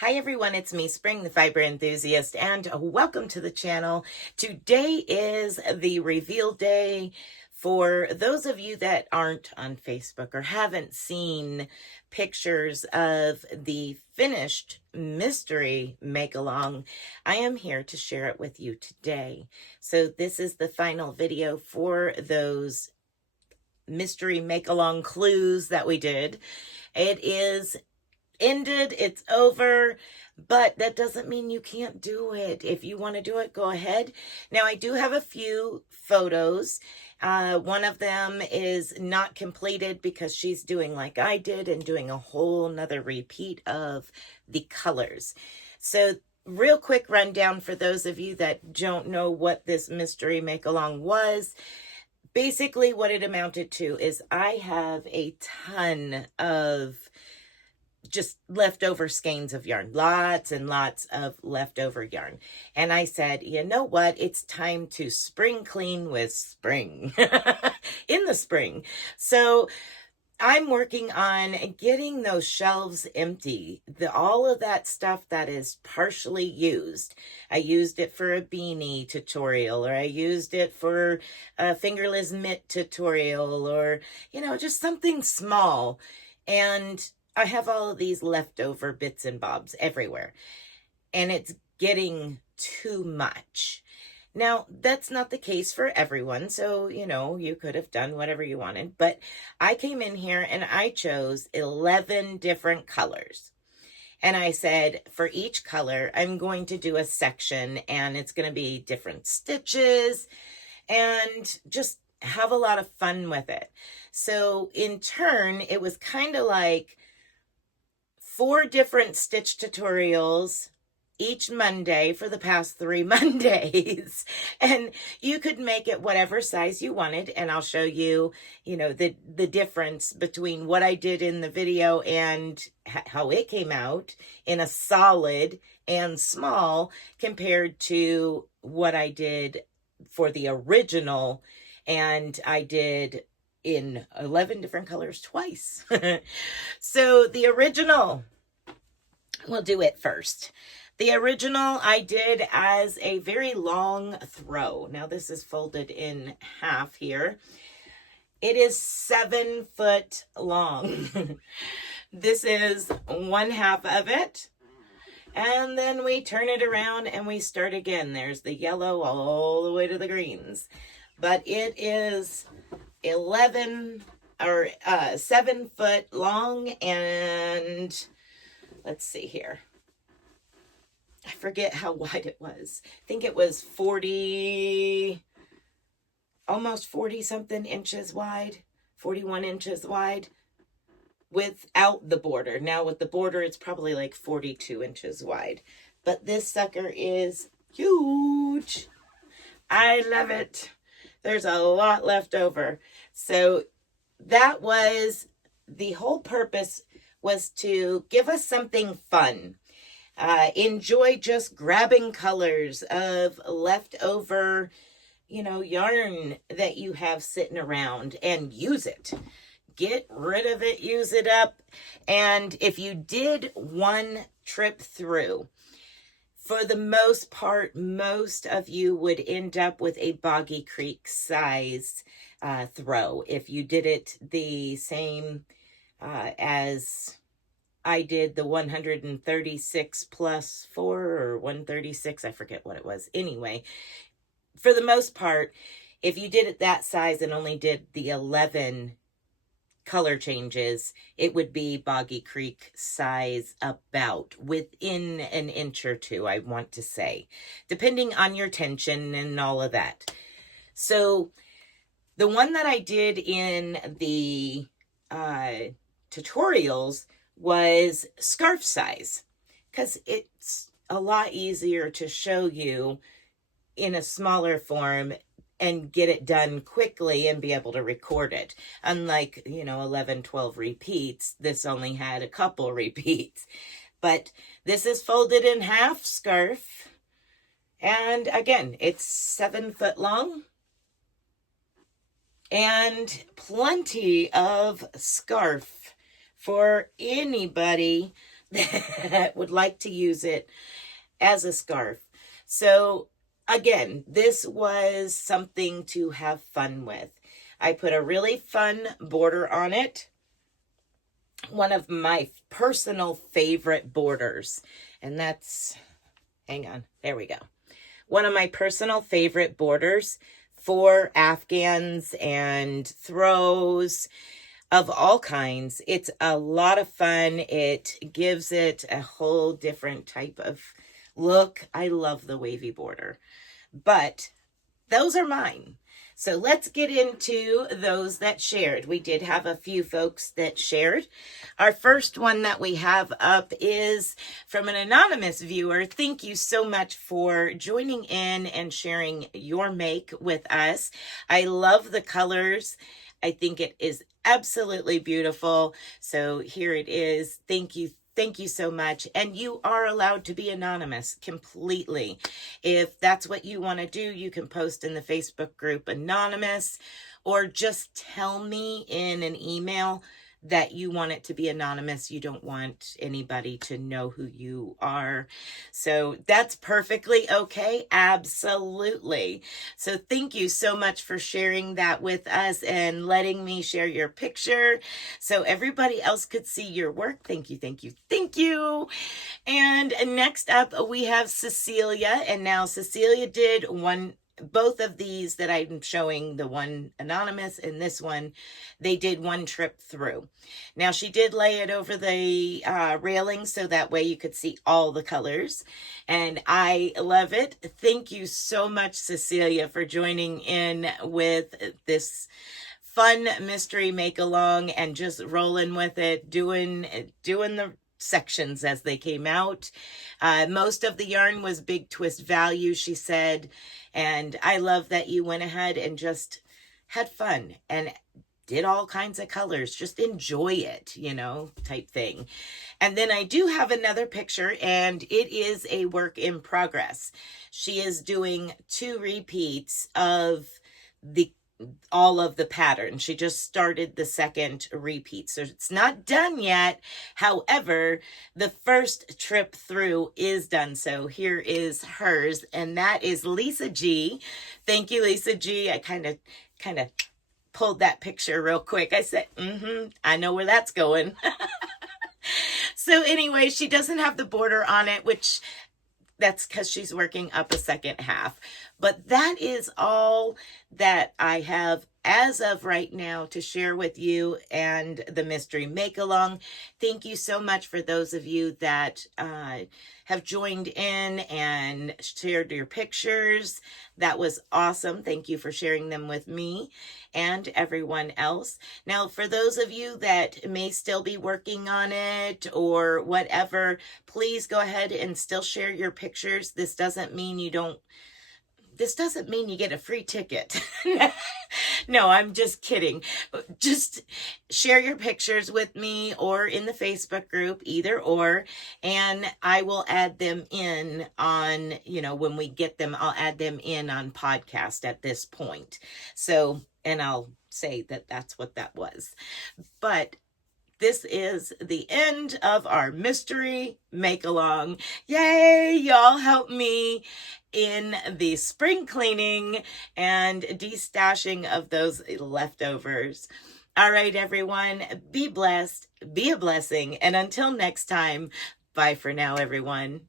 Hi everyone, it's me, Spring, the fiber enthusiast, and welcome to the channel. Today is the reveal day. For those of you that aren't on Facebook or haven't seen pictures of the finished mystery make-along, I am here to share it with you today. So this is the final video for those mystery make-along clues that we did. It is ended, it's over, but that doesn't mean you can't do it. If you want to do it, go ahead. Now, I do have a few photos. One of them is not completed because she's doing like I did and doing a whole nother repeat of the colors. So real quick rundown for those of you that don't know what this mystery make-along was. Basically, what it amounted to is I have a ton of just leftover skeins of yarn, lots and lots of leftover yarn. And I said, you know what? It's time to spring clean with spring in the spring. So I'm working on getting those shelves empty. All of that stuff that is partially used. I used it for a beanie tutorial, or I used it for a fingerless mitt tutorial, or, you know, just something small. And I have all of these leftover bits and bobs everywhere, and it's getting too much. Now, that's not the case for everyone, so, you know, you could have done whatever you wanted, but I came in here and I chose 11 different colors. And I said, for each color, I'm going to do a section, and it's going to be different stitches, and just have a lot of fun with it. So in turn, it was kind of like 4 different stitch tutorials each Monday for the past 3 Mondays. And you could make it whatever size you wanted. And I'll show you, you know, the difference between what I did in the video and how it came out in a solid and small compared to what I did for the original. And I did in 11 different colors twice. So the original, we'll do it first. The original I did as a very long throw. Now this is folded in half here. It is 7 foot long. This is 1/2 of it. And then we turn it around and we start again. There's the yellow all the way to the greens. But it is 7 foot long, and let's see here. I forget how wide it was. I think it was 40, almost 40 something inches wide, 41 inches wide without the border. Now with the border, it's probably like 42 inches wide. But this sucker is huge. I love it. There's a lot left over. So that was the whole purpose, was to give us something fun. Enjoy just grabbing colors of leftover, you know, yarn that you have sitting around, and use it. Get rid of it, use it up. And if you did one trip through, for the most part, most of you would end up with a Boggy Creek size throw. If you did it the same as I did, the 136 plus 4 or 136, I forget what it was. Anyway, for the most part, if you did it that size and only did the 11 color changes, it would be Boggy Creek size, about within an inch or two, I want to say, depending on your tension and all of that. So the one that I did in the tutorials was scarf size, because it's a lot easier to show you in a smaller form and get it done quickly and be able to record it. Unlike, you know, 11, 12 repeats, this only had a couple repeats. But this is folded in half scarf. And again, it's 7 foot long. And plenty of scarf for anybody that would like to use it as a scarf. So again, this was something to have fun with. I put a really fun border on it. One of my personal favorite borders. And that's, hang on, there we go. One of my personal favorite borders for Afghans and throws of all kinds. It's a lot of fun. It gives it a whole different type of look. I love the wavy border, but those are mine. So let's get into those that shared. We did have a few folks that shared. Our first one that we have up is from an anonymous viewer. Thank you so much for joining in and sharing your make with us. I love the colors. I think it is absolutely beautiful. So here it is. Thank you. Thank you so much. And you are allowed to be anonymous completely. If that's what you want to do, you can post in the Facebook group anonymous, or just tell me in an email that you want it to be anonymous. You don't want anybody to know who you are. So that's perfectly okay. Absolutely. So thank you so much for sharing that with us and letting me share your picture so everybody else could see your work. Thank you, thank you, thank you. And next up we have Cecilia. And now Cecilia did both of these that I'm showing, the one anonymous and this one, they did one trip through. Now she did lay it over the railing so that way you could see all the colors, and I love it. Thank you so much, Cecilia, for joining in with this fun mystery make along and just rolling with it, doing the sections as they came out. Most of the yarn was big twist value, she said, and I love that you went ahead and just had fun and did all kinds of colors. Just enjoy it, type thing. And then I do have another picture, and it is a work in progress. She is doing 2 repeats of all of the pattern. She just started the second repeat, so it's not done yet. However, the first trip through is done. So here is hers, and that is Lisa G. Thank you, Lisa G. I kind of pulled that picture real quick. I said, I know where that's going. So anyway, she doesn't have the border on it, which that's because she's working up a second half. But that is all that I have as of right now to share with you and the mystery make along. Thank you so much for those of you that have joined in and shared your pictures. That was awesome. Thank you for sharing them with me and everyone else. Now, for those of you that may still be working on it or whatever, please go ahead and still share your pictures. This doesn't mean you get a free ticket. No, I'm just kidding. Just share your pictures with me or in the Facebook group, either or, and I will add them in on, when we get them, I'll add them in on podcast at this point. So, and I'll say that that's what that was. But this is the end of our mystery make-along. Yay! Y'all help me in the spring cleaning and destashing of those leftovers. All right, everyone. Be blessed. Be a blessing. And until next time, bye for now, everyone.